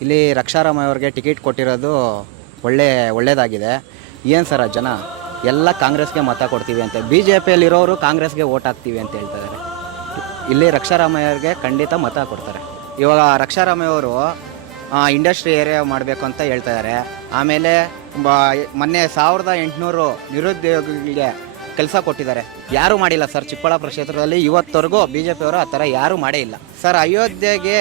ಇಲ್ಲಿ ರಕ್ಷಾರಾಮಯ್ಯ ಅವ್ರಿಗೆ ಟಿಕೆಟ್ ಕೊಟ್ಟಿರೋದು ಒಳ್ಳೆ, ಒಳ್ಳೇದಾಗಿದೆ. ಏನು ಸರ್ ಜನ ಎಲ್ಲ ಕಾಂಗ್ರೆಸ್ಗೆ ಮತ ಕೊಡ್ತೀವಿ ಅಂತ. ಬಿ ಜೆ ಪಿಯಲ್ಲಿರೋರು ಕಾಂಗ್ರೆಸ್ಗೆ ಓಟ್ ಹಾಕ್ತೀವಿ ಅಂತ ಹೇಳ್ತಾ ಇದ್ದಾರೆ ಇಲ್ಲಿ ರಕ್ಷಾರಾಮಯ್ಯ ಅವ್ರಿಗೆ ಖಂಡಿತ ಮತ ಕೊಡ್ತಾರೆ. ಇವಾಗ ರಕ್ಷಾರಾಮಯ್ಯ ಅವರು ಇಂಡಸ್ಟ್ರಿ ಏರಿಯಾ ಮಾಡಬೇಕು ಅಂತ ಹೇಳ್ತಾ ಇದ್ದಾರೆ ಆಮೇಲೆ ಬ- ಮೊನ್ನೆ ಸಾವಿರದ ಎಂಟುನೂರು ನಿರುದ್ಯೋಗಿಗಳಿಗೆ ಕೆಲಸ ಕೊಟ್ಟಿದ್ದಾರೆ. ಯಾರೂ ಮಾಡಿಲ್ಲ ಸರ್ ಚಿಕ್ಕಬಳ್ಳಾಪುರ ಕ್ಷೇತ್ರದಲ್ಲಿ? ಇವತ್ತವರೆಗೂ ಬಿ ಜೆ ಪಿಯವರು ಆ ಥರ ಯಾರೂ ಮಾಡೇ ಇಲ್ಲ. ಸರ್ ಅಯೋಧ್ಯೆಗೆ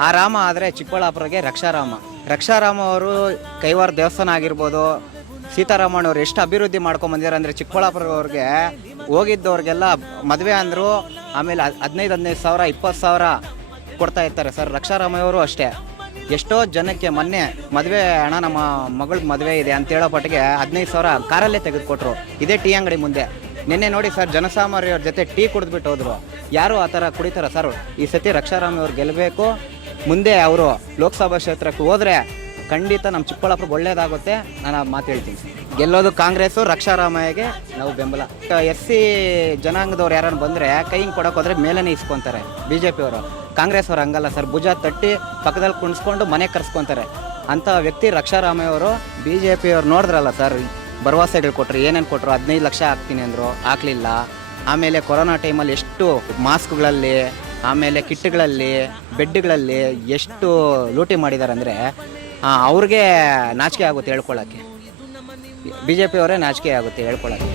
ಆ ರಾಮ ಆದರೆ ಚಿಕ್ಕಬಳ್ಳಾಪುರಗೆ ರಕ್ಷಾರಾಮ. ರಕ್ಷಾರಾಮ ಅವರು ಕೈವಾರ ದೇವಸ್ಥಾನ ಆಗಿರ್ಬೋದು ಸೀತಾರಾಮಣ್ಣವ್ರು ಎಷ್ಟು ಅಭಿವೃದ್ಧಿ ಮಾಡ್ಕೊಂಬಂದಿದ್ದಾರೆ ಅಂದರೆ ಚಿಕ್ಕಬಳ್ಳಾಪುರವ್ರಿಗೆ ಹೋಗಿದ್ದವ್ರಿಗೆಲ್ಲ ಮದುವೆ ಅಂದರು, ಆಮೇಲೆ ಹದ್- ಹದಿನೈದು ಹದಿನೈದು ಸಾವಿರ, ಇಪ್ಪತ್ತು ಸಾವಿರ ಕೊಡ್ತಾ ಇರ್ತಾರೆ. ಸರ್ ರಕ್ಷಾರಾಮಯ್ಯವರು ಅಷ್ಟೇ. ಎಷ್ಟೋ ಜನಕ್ಕೆ ಮೊನ್ನೆ ಮದುವೆ ಹಣ ನಮ್ಮ ಮಗಳಿಗೆ ಮದುವೆ ಇದೆ ಅಂತ ಹೇಳೋ ಪಟ್ಟಿಗೆ ಹದಿನೈದು ಸಾವಿರ ಕಾರಲ್ಲೇ ತೆಗೆದುಕೊಟ್ರು. ಇದೇ ಟೀ ಅಂಗಡಿ ಮುಂದೆ. ನಿನ್ನೆ ನೋಡಿ ಸರ್ ಜನಸಾಮಾನ್ಯವ್ರ ಜೊತೆ ಟೀ ಕುಡಿದ್ಬಿಟ್ಟು ಹೋದ್ರು. ಯಾರು ಆ ಥರ ಕುಡಿತಾರ ಸರ್? ಈ ಸತಿ ರಕ್ಷಾರಾಮ್ ಅವ್ರು ಗೆಲ್ಲಬೇಕು ಮುಂದೆ ಅವರು ಲೋಕಸಭಾ ಕ್ಷೇತ್ರಕ್ಕೆ ಹೋದ್ರೆ ಖಂಡಿತ ನಮ್ಮ ಚಿಕ್ಕಬಳ್ಳಾಪುರ ಒಳ್ಳೇದಾಗುತ್ತೆ. ನಾನು ಮಾತು ಹೇಳ್ತೀನಿ. ಗೆಲ್ಲೋದು ಕಾಂಗ್ರೆಸ್ಸು, ರಕ್ಷಾರಾಮಯ್ಯಗೆ ನಾವು ಬೆಂಬಲ. ಎಸ್ ಸಿ ಜನಾಂಗದವ್ರು ಯಾರನ್ನು ಬಂದರೆ ಕೈ ಕೊಡೋಕೆ ಹೋದ್ರೆ ಮೇಲೇ ಇಸ್ಕೊತಾರೆ ಬಿ ಜೆ ಪಿಯವರು ಕಾಂಗ್ರೆಸ್ ಅವ್ರು ಹಂಗಲ್ಲ ಸರ್. ಭುಜ ತಟ್ಟಿ ಪಕ್ಕದಲ್ಲಿ ಕುಣಿಸ್ಕೊಂಡು ಮನೆ ಕರ್ಸ್ಕೊತಾರೆ. ಅಂಥ ವ್ಯಕ್ತಿ ರಕ್ಷಾರಾಮಯ್ಯ ಅವರು ಬಿ ಜೆ ಪಿಯವ್ರು ನೋಡಿದ್ರಲ್ಲ ಸರ್? ಭರವಸೆಗಳು ಕೊಟ್ಟರು ಏನೇನು ಕೊಟ್ಟರು ಹದಿನೈದು ಲಕ್ಷ ಹಾಕ್ತೀನಿ ಅಂದರು. ಹಾಕ್ಲಿಲ್ಲ. ಆಮೇಲೆ ಕೊರೋನಾ ಟೈಮಲ್ಲಿ ಎಷ್ಟು ಮಾಸ್ಕ್ಗಳಲ್ಲಿ ಆಮೇಲೆ ಕಿಟ್ಗಳಲ್ಲಿ, ಬೆಡ್ಗಳಲ್ಲಿ ಎಷ್ಟು ಲೂಟಿ ಮಾಡಿದ್ದಾರೆ ಅಂದರೆ ಅವ್ರಿಗೆ ನಾಚಿಕೆ ಆಗುತ್ತೆ ಹೇಳ್ಕೊಳ್ಳೋಕ್ಕೆ ಬಿ ಜೆ ಪಿಯವರೇ ನಾಚಿಕೆ ಆಗುತ್ತೆ ಹೇಳ್ಕೊಳ್ಳೋಕ್ಕೆ